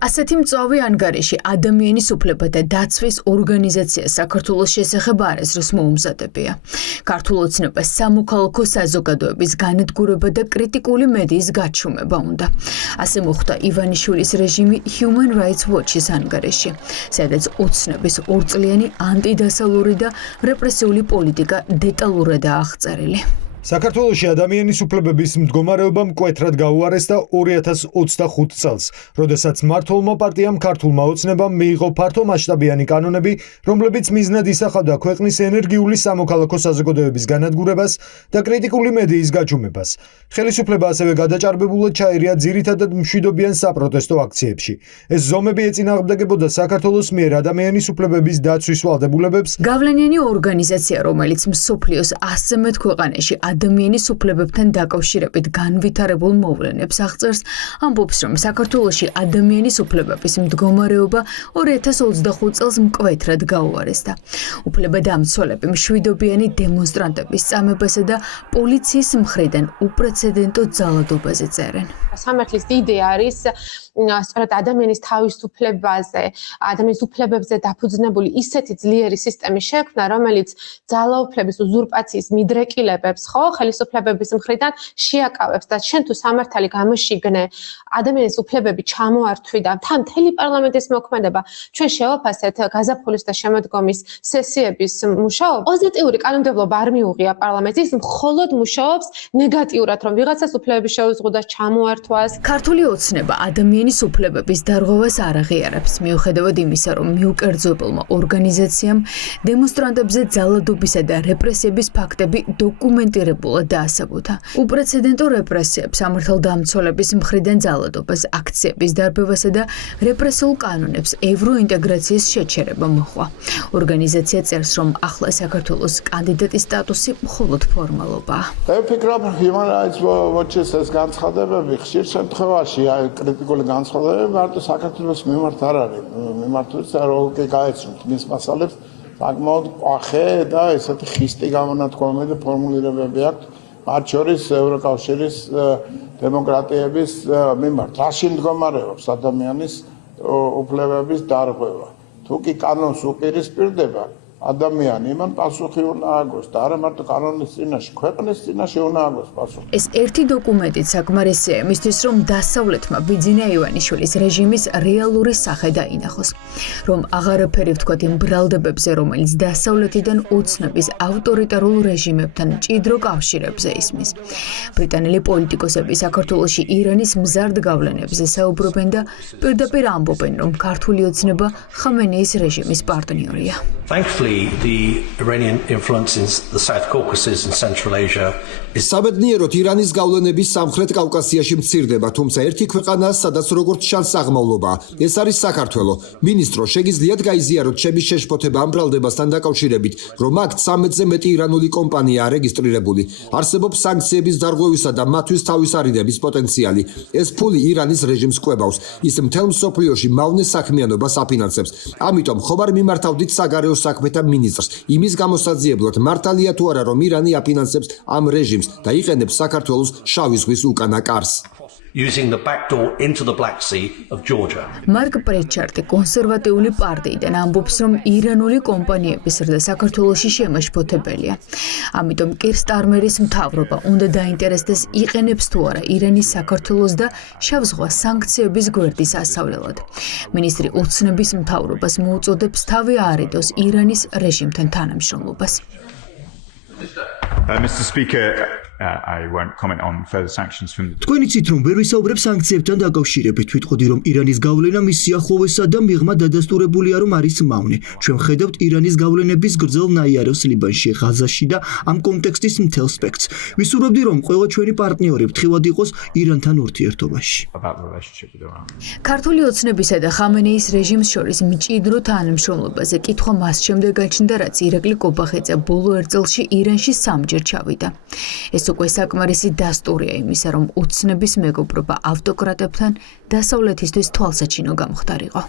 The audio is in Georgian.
ასეთი მწვავე ანგარიში ადამიანის უფლებათა დაცვის ორგანიზაცია საქართველოს შესახებ არასდროს მოუმზადებია. ქართულ ოცნებას სამოქალაქო საზოგადოების განადგურება და კრიტიკული მედიის გაჩუმება უნდა. ასე მოხდა ივანიშვილის რეჟიმი Human Rights Watch-ის ანგარიში, სადაც ოცნების ორწლიანი ანტიდასავლური და რეპრესიული პოლიტიკა დეტალურადაა აღწერილი. საქართველოში ადამიანის უფლებების მდგომარეობა მკვეთრად გაუარეს და 2025 წელს, როდესაც მმართველმა პარტიამ ქართულმა ოცნებამ მიიღო ფართო მასშტაბიანი კანონები, რომლებიც მიზნად ისახავდა ქვეყნის ენერგიული სამოქალაქო საზოგადოების განადგურებას და კრიტიკული მედიის გაჩუმებას. ხელისუფლება ასევე გადაჭარბებულად ჩაერია ძირითადად მშვიდობიან საპროტესტო აქციებში. ეს ზომები ეწინააღმდეგებოდა საქართველოს მიერ ადამიანის უფლებების დაცვის ვალდებულებებს. გავლენიანი ორგანიზაცია, რომელიც მსოფლიოს 100 მეტ ქვეყანაში ადამიანის უფლებებთან დაკავშირებით განვითარებულ მოვლენებს აღწერს, ამბობს, რომ საქართველოში ადამიანის უფლებების მდგომარეობა 2025 წელს მკვეთრად გაუარესდა. უფლებადამცველები მშვიდობიანი დემონსტრანტების წამებასა და პოლიციის მხრიდან უპრეცედენტო ძალადობაზე წერენ. სამართლის იდეა არის სწორედ ადამიანის თავისუფლებაზე, ადამიანის უფლებებზე დაფუძნებული ისეთი ძლიერი სისტემის შექმნა, რომელიც ძალაუფლების უზურპაციის მიდრეკილებებს ხელისუფლებების მხრიდან შეაკავებს და შენ თუ სამართალი გამოშიგნე ადამიანის უფლებები ჩამოართვიდა, თან მთელი პარლამენტის მოქმედება, ჩვენ შევაფასეთ გაზაფხულის და შემოდგომის სესიების მუშაობა. პოზიტიური კანონმდებლობა არ მიუღია პარლამენტის, მხოლოდ მუშაობს ნეგატიურად, რომ ვიღაცას უფლებები შეუზღუდოს ჩამოართვას. ქართული ოცნება ადამიანის უფლებების დარღვევას არ აღიარებს, მიუხედავად იმისა, რომ მიუკერძოებელმა ორგანიზაციამ დემონსტრანტებზე ძალადობისა და რეპრესიების ფაქტები დოკუმენტირებულად დაასაბუთა. უპრეცედენტო რეპრესიებს, სამართალდამცველების მხრიდან ძალადობას, აქციების დარბევასა და რეპრესიულ კანონებს ევროინტეგრაციის შეჩერება მოჰყვა. ორგანიზაცია წერს, რომ ახლა საქართველოს კანდიდატის სტატუსი მხოლოდ ფორმალობაა. ვფიქრობ, Human Rights Watch-ის ეს განცხადებები ხშირ შემთხვევაში კრიტიკული განცხადებები მარტო საქართველოს მიმართ არ არის. მიმართულიც როგორ გაეცნოთ მის მასალებს საკმაოდ ყვახე და ესეთი ხისტი გამონათქვამები და ფორმულირებები აქვს, მათ შორის ევროკავშირის დემოკრატიების მიმართ. რაში მდგომარეობს ადამიანის უფლებების დარღვევა? თუ კი კანონს უპირისპირდება, ადამიანი იმან პასუხი უნდა აგოს და არა მარტო კანონის წინაშე, ქვეყნის წინაშე უნდა აგოს პასუხი. ეს ერთი დოკუმენტით საკმარისია იმისთვის, რომ დასავლეთმა ბიძინა ივანიშვილის რეჟიმის რეალური სახე დაინახოს, რომ აღარაფერი ვთქვათ იმ ბრალდებებზე, რომელიც დასავლეთიდან ოცნების ავტორიტარულ რეჟიმებთან მჭიდრო კავშირებზე ისმის. ბრიტანელი პოლიტიკოსები საქართველოში ირანის მზარდ გავლენებზე საუბრობენ და პირდაპირ ამბობენ, რომ ქართული ოცნება ხამენეის რეჟიმის პარტნიორია. The Iranian influence in the South Caucasus and Central Asia is საბედნიეროდ ირანის გავლენები სამხრეთ კავკასიაში მცირდება, თუმცა ერთი ქვეყანაა, სადაც როგორც ჩანს აღმავლობა. ეს არის საქართველო. მინისტრო, შეგიძლიათ გაიზიაროთ ჩემი შეშფოთება ამ ბრალდებასთან დაკავშირებით, რომ აქ 13-ზე მეტი ირანული კომპანიაა რეგისტრირებული. არსებობს სანქციების დარღვევისა და მათთვის თავის არიდების პოტენციალი. ეს ფული ირანის რეჟიმს კვებავს. ის მთელ მსოფლიოში მავნე საქმიანობას აფინანსებს. ამიტომ ხომ არ მიმართავდით საგარეო საქმეთა მინისტრს იმის გამოსაძიებლად, მართალია თუ არა, რომ ირანი აფინანსებს ამ რეჟიმს და იყენებს საქართველოს შავი ზღვის უკანა კარს. using the back door into the Black Sea of Georgia. მარკ პრეჩარტი კონსერვატიული პარტიიდან ამბობს, რომ ირანული კომპანიების ზრდა საქართველოში შემაშფოთებელია. ამიტომ კირ სტარმერის მთავრობა უნდა დაინტერესდეს, იყენებს თუ არა ირანის საქართველოს და შავ ზღვას სანქციების გვერდის ასავლელად. მინისტრი ოცნების მთავრობას მოუწოდებს თავი აარიდოს ირანის რეჟიმთან თანამშრომლობას. Mr. Speaker, I won't comment on further sanctions from the თქვენ იცით, რომ ვერ ვისაუბრებ სანქციებთან დაკავშირებით, ვიტყოდი, რომ ირანის გავლენა მის სიახლოვესა და მიღმა დადასტურებულია, რომ არის მავნე. ჩვენ ხედავთ ირანის გავლენების გრძელ ნაიარევს ლიბანში, ღაზაში და ამ კონტექსტის მთელ სპექტრს. ვისურვებდი, რომ ყველა ჩვენი პარტნიორი ფრთხილად იყოს ირანთან ურთიერთობაში. about the relationship with Iran. ქართული ოცნებისა და ხამენეის რეჟიმს შორის მჭიდრო თანამშრომლობაზე კითხვა მას შემდეგ გაჩნდა, რაც ირაკლი კობახეძე ბოლო ერთ წელში ირანში სამჯერ ჩავიდა. ეს უკვე საკმარისი დასტურია იმისა, რომ ოცნების მეგობრობა ავტოკრატებთან დასავლეთისთვის თვალსაჩინო გამხდარიყო.